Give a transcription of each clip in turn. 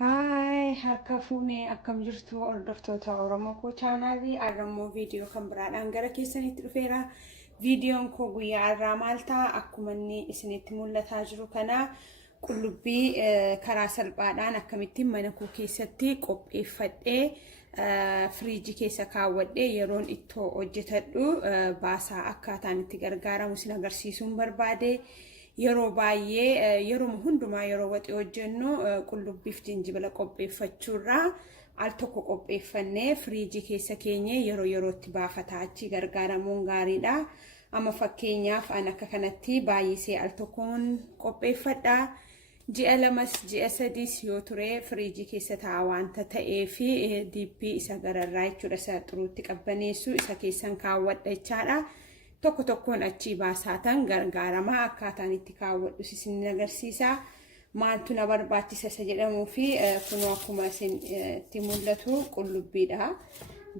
Hi, harka fuunee akkam jirtu hordoftoota Oromoo koo chaanaalii arrammoo viidiyoo kan biraadhaan gara keessanitti dhufeera. Viidiyoon koo guyyaa irraa maal ta'a akkuma inni isinitti mul'ataa jiru kana qullubbii karaa salphaadhaan akkamittiin mana koo keessatti qopheeffadhee firiijii keessa kaawwadhee yeroon ittoo hojjetadhu baasaa akkaataan itti gargaaramu isin agarsiisuun barbaade. Yeroo baay'ee yeroo hundumaa yeroo waxii hojjennu qullubbii fi jinjibila qopheeffachuurraa al tokko qopheeffannee firiijii keessa keenye yeroo yerootti baafataa achi gargaaramuun gaariidha. Amma fakkeenyaaf an akka kanatti baay'isee al tokkoon qopheeffadha. Ji'a lamas ji'a sadiis yoo ture firiijii keessa taa'aa waanta ta'eef diippii isa gararraa jechuudha isa xuruutti qabbaneessu isa keessan kaawwadha jechaadha. Tokko tokkoon achi baasaatan gargaarama akkaataan itti kaawwadhu isin agarsiisa. Maaltu na barbaachisa isa jedhamuu fi kunoo akkuma isinitti mul'atu qullubbiidha.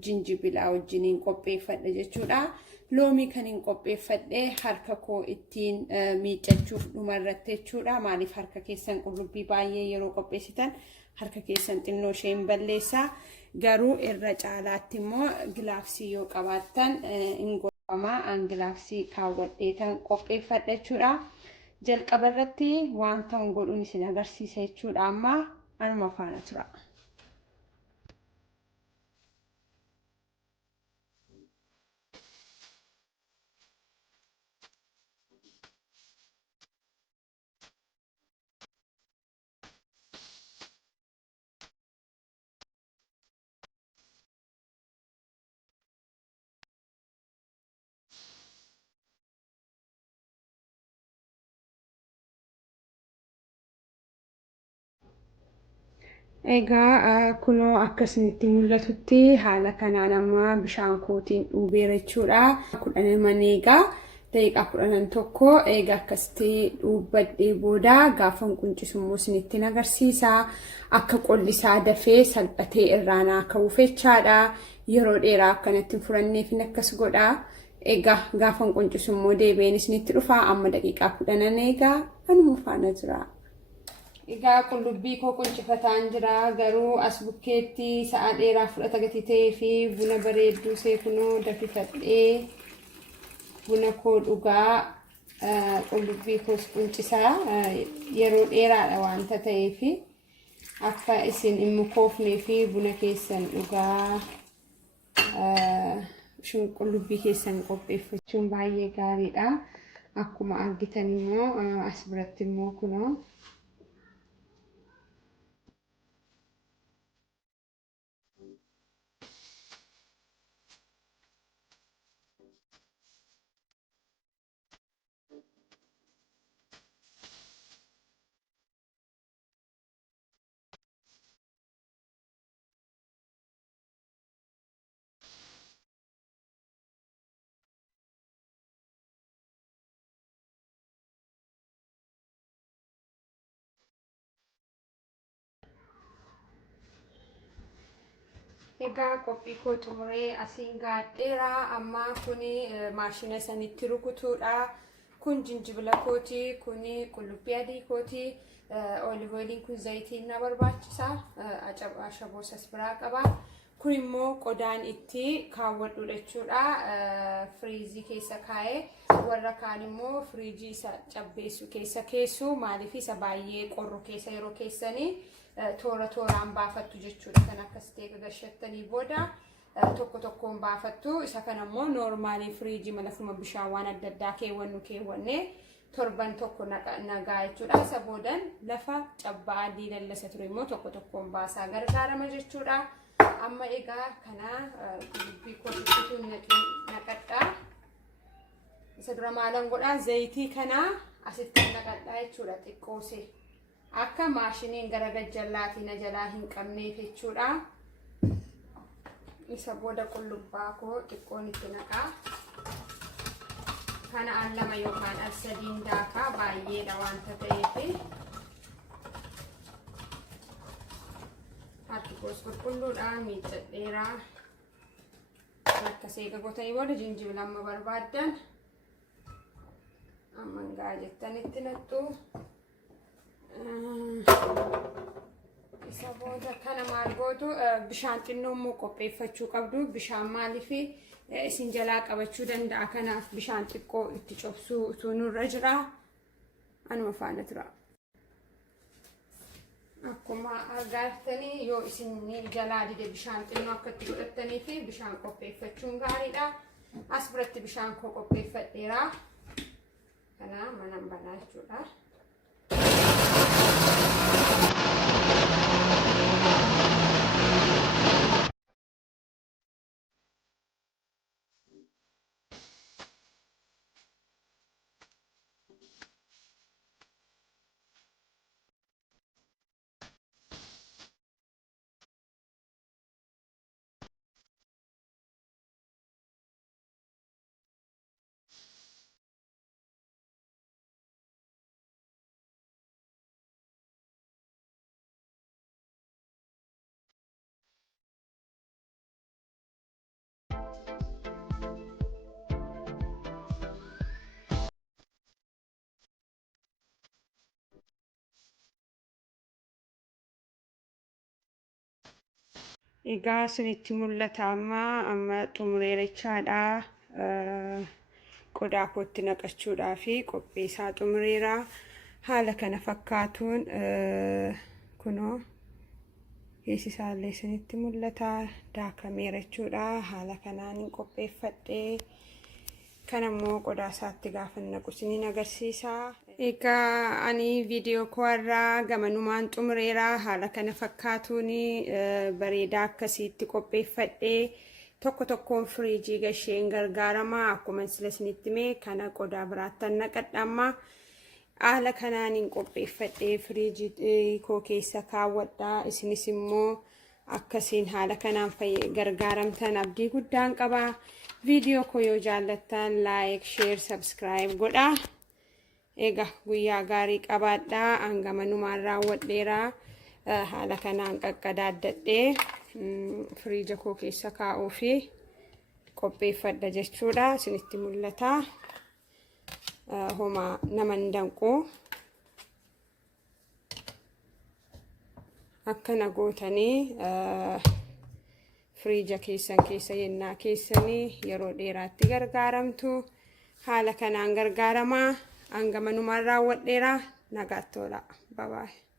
Jinjibila wajjiniin qopheeffadha jechuudha. Loomii kan hin qopheeffadhe harka koo ittiin miiccachuuf dhumarratti jechuudha. Maaliif harka keessan qullubbii baay'ee yeroo qopheessitan harka keessan xinnoo ishee hin balleessa. Garuu irra caalaatti immoo gilaafsii yoo qabaattan hin angilaafsii kaawwadheetan qopheeffadha jechuudha. Jalqaba irratti wanta godhuun isin agarsiisa jechuudha. Amma anuma faana tura. Egaa kunoo akkasinitti mul'atutti haala kanaan amma bishaan kootiin dhuubeera jechuudha. Kudhan egaa daqiiqaa 11 egaa akkasitti dhuubadhee booda gaafan quncisumoo isinitti agarsiisa. Akka qollisaa dafee salphatee irraa naa ka'uuf jechaadha. Yeroo dheeraa akkanatti furanneef akkas godha. Egaa gaafan quncisumoo deebi'een isinitti dhufa. Amma daqiiqaa 10 egaa anuma faana jira. Egaa qullubbii koo quncifataan jira garuu as bukkeetti sa'a dheeraa fudhata gatii ta'ee fi buna bareedduu kunoo dafifadhee buna koo dhugaa qullubbii koos quncisaa yeroo dheeraadha waanta ta'eef akka isin hin mukoofnee fi buna keessan dhugaa qullubbii keessan qopheeffachuun baay'ee gaariidha. Akkuma argitan immoo as biratti immoo kunoo egaa qophii koo xumuree asiin gaadheera. Amma kuni maashina sanitti rukutuudha. Kun jinjibila kooti, kuni qullubbii adii kooti, olive oiliin kun zayitiin na barbaachisa. Ashaboo sas biraa qaba. Kun immoo qodaan itti kaawwadhuudha jechuudha. Firiizii keessa kaa'ee warra kaan immoo firiijii isa cabbeessu keessa keessu maaliif isa baay'ee qorru keessa yeroo keessanii toora tooraan baafattu jechuudha. Kan akkasitti gagashattanii booda tokko tokkoon baafattu. Isa kana immoo noormaalii firiijii malafuma bishaan waan adda addaa keewwanne torban tokko nagaa jechuudha. Isa boodan lafa cabbaa adii lallasa ture immoo tokko tokkoon baasaa gargaarama jechuudha. Amma egaa kana qullubbii kootiitu naqadhaa. Isa dura maalan godhaa zayitii kana asitti naqadhaa jechuudha xiqqoosee akka maashiniin gara gajjallaatiin jalaa hin qabneef jechuudha. Isa booda qullubbii koo xiqqoon itti naqaa. Kana al lama yookaan al sadiin daakaa baay'eedha wanta ta'eef harki koos qulqulluudhaan miiccadheera. Akka seega gootanii booda jinjibila amma barbaaddan amma gaa jettanitti nattu. Isa booda kana maal gootu bishaan xinnoo immoo qopheeffachuu qabdu. Bishaan maaliif isin jalaa qabachuu danda'a, kanaaf bishaan xiqqoo itti cobsuu nurra jira. Anuma faana tura. Akkuma argattanii yoo isin jalaa dide bishaan xinnoo akka itti godhattanii fi bishaan qopheeffachuun gaariidha. As biratti bishaan koo qopheeffadheera. Kana manan banaa jechuudha. Egaa isinitti mul'ata amma xumureerachaadha. Qodaa kootti naqachuudhaa fi qophii isaa xumureera. Haala kana fakkaatuun kunoo keessi isaallee isinitti mul'ata. Daakameera jechuudha. Haala kanaan qopheeffadhee kan ammoo qodaa isaatti gaafa naqu isiniin agarsiisa. Egaa ani viidiyoo koo irraa gamanumaan xumureera. Haala kana fakkaatuun bareedaa akkasitti qopheeffadhee tokko tokkoon firiijii gasheen gargaarama. Akkuma isinitti hime kana qodaa biraatti naqadhamma. Haala kanaan qopheeffadhee firiijii koo keessa kaawwadha. Isinis immoo akkasiin haala kanaan gargaaramtan abdii guddaan qaba. Viidiyoo koo yoo jaallattan like, share, subscribe godha. Egaa guyyaa gaarii qabaadhaa. Hangamanumaan raawwadheera. Haala kanaan qaqqadaaddadhee firiija koo keessa kaa'uu fi qopheeffadha jechuudha. Isinitti mul'ata. Homa nama hin danqu. Akkana gootanii firiija keessan keessa yennaa keessanii yeroo dheeraatti gargaaramtu. Haala kanaan gargaaramaa. Hangamanumaan raawwadheera. Nagaatti tola. Bye bye.